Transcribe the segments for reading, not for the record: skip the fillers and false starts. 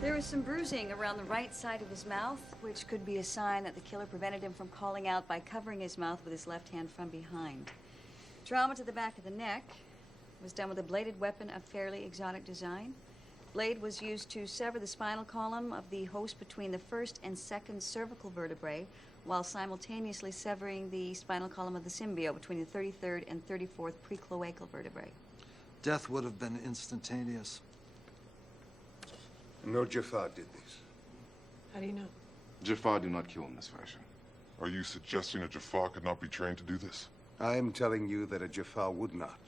There was some bruising around the right side of his mouth, which could be a sign that the killer prevented him from calling out by covering his mouth with his left hand from behind. Trauma to the back of the neck was done with a bladed weapon of fairly exotic design. Blade was used to sever the spinal column of the host between the first and second cervical vertebrae, while simultaneously severing the spinal column of the symbio between the 33rd and 34th precloacal vertebrae. Death would have been instantaneous. No Jaffa did this. How do you know? Jaffa do not kill in this fashion. Are you suggesting a Jaffa could not be trained to do this? I am telling you that a Jaffa would not.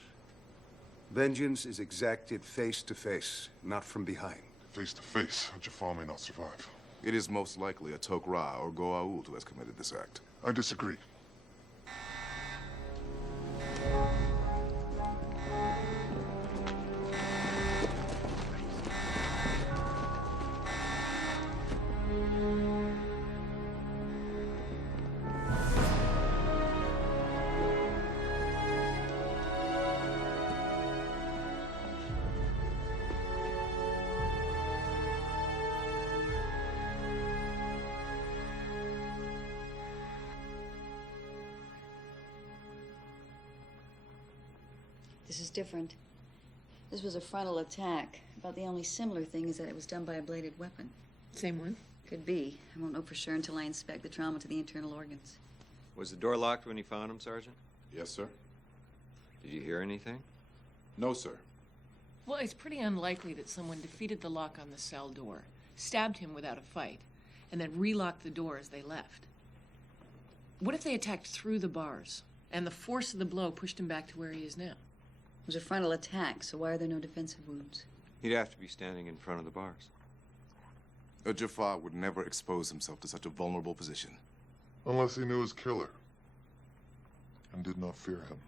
Vengeance is exacted face to face, not from behind. Face to face, a Jaffa may not survive. It is most likely a Tok'ra or Goa'uld who has committed this act. I disagree. This is different. This was a frontal attack. About the only similar thing is that it was done by a bladed weapon. Same one? Could be. I won't know for sure until I inspect the trauma to the internal organs. Was the door locked when you found him, Sergeant? Yes, sir. Did you hear anything? No, sir. Well, it's pretty unlikely that someone defeated the lock on the cell door, stabbed him without a fight, and then relocked the door as they left. What if they attacked through the bars, and the force of the blow pushed him back to where he is now? It was a frontal attack, so why are there no defensive wounds? He'd have to be standing in front of the bars. A Jaffa would never expose himself to such a vulnerable position. Unless he knew his killer and did not fear him.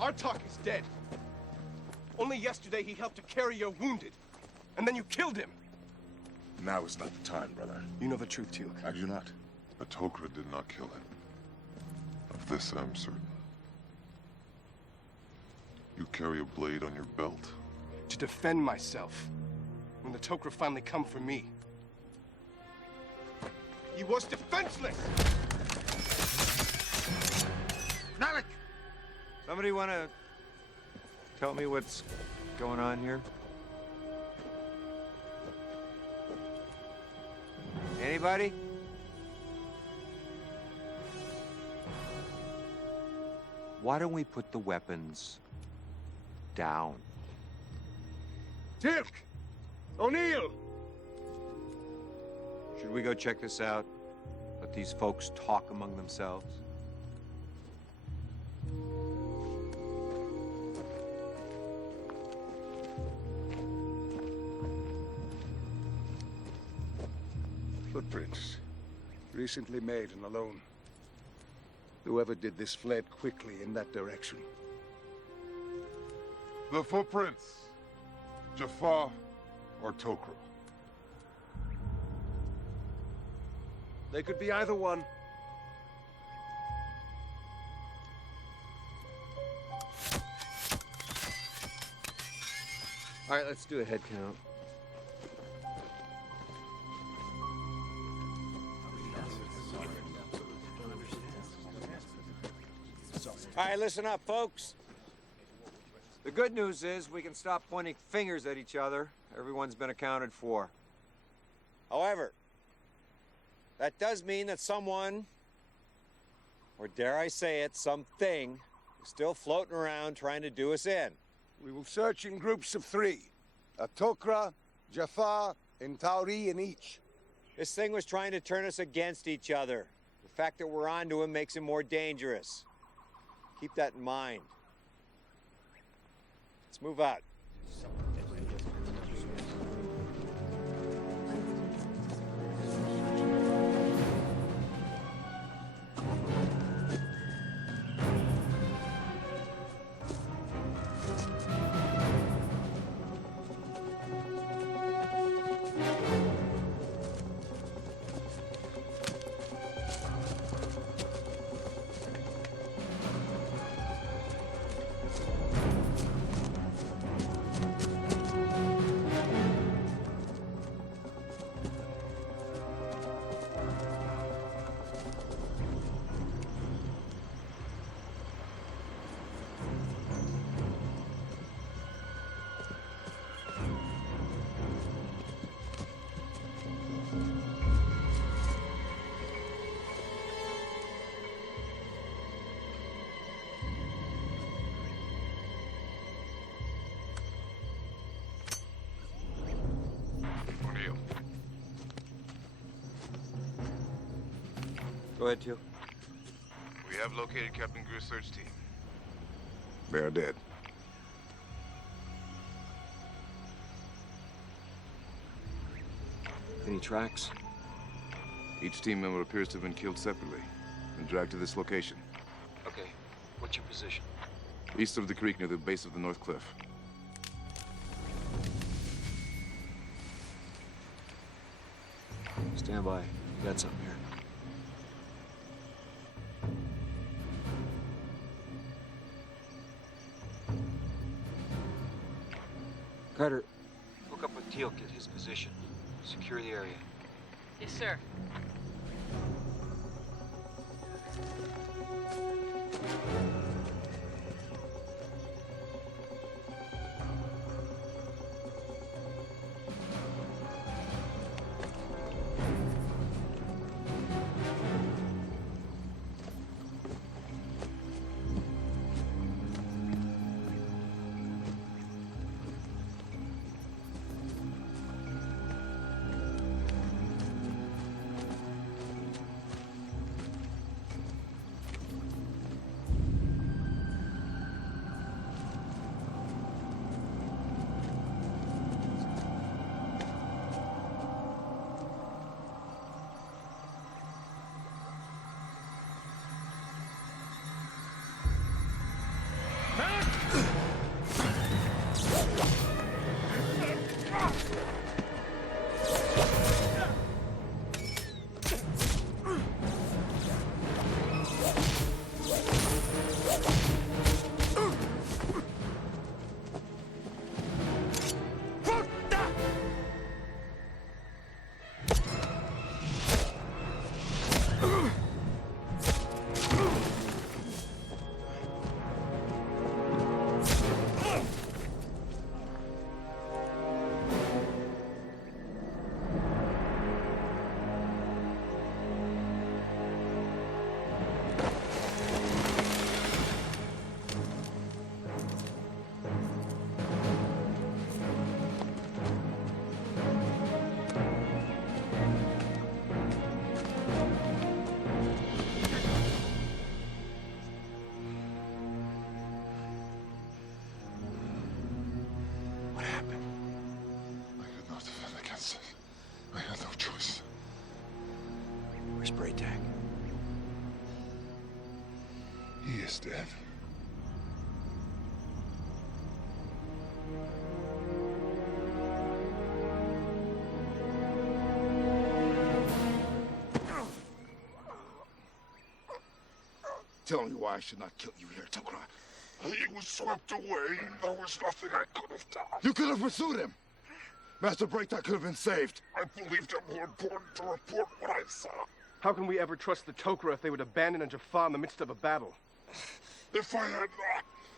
Artak is dead. Only yesterday he helped to carry your wounded. And then you killed him. Now is not the time, brother. You know the truth, Teal'c. I do not. A Tok'ra did not kill him. Of this I'm certain. You carry a blade on your belt? To defend myself. When the Tok'ra finally come for me. He was defenseless! Nalik! Somebody want to tell me what's going on here? Anybody? Why don't we put the weapons down? Teal'c! O'Neill! Should we go check this out? Let these folks talk among themselves? Footprints. Recently made and alone. Whoever did this fled quickly in that direction. The footprints. Jaffa or Tok'ra. They could be either one. All right, let's do a head count. All right, listen up, folks. The good news is we can stop pointing fingers at each other. Everyone's been accounted for. However, that does mean that someone, or dare I say it, something, is still floating around trying to do us in. We will search in groups of 3. A Tok'ra, Jaffa, and Tauri in each. This thing was trying to turn us against each other. The fact that we're onto him makes him more dangerous. Keep that in mind. Let's move out. Go ahead, Teal. We have located Captain Greer's search team. They are dead. Any tracks? Each team member appears to have been killed separately and dragged to this location. Okay. What's your position? East of the creek near the base of the North Cliff. Stand by. You got something here. Carter, hook up with Teal, get his position. Secure the area. Yes, sir. Spray tag. He is dead. Tell me why I should not kill you here, Tok'ra. He was swept away. There was nothing I could have done. You could have pursued him. Master Breakdown could have been saved. I believed it more important to report what I saw. How can we ever trust the Tok'ra if they would abandon a Jaffa in the midst of a battle? If I had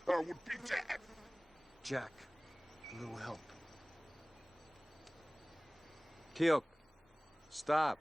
not, I would be dead. Jack, a little help. Teal, stop.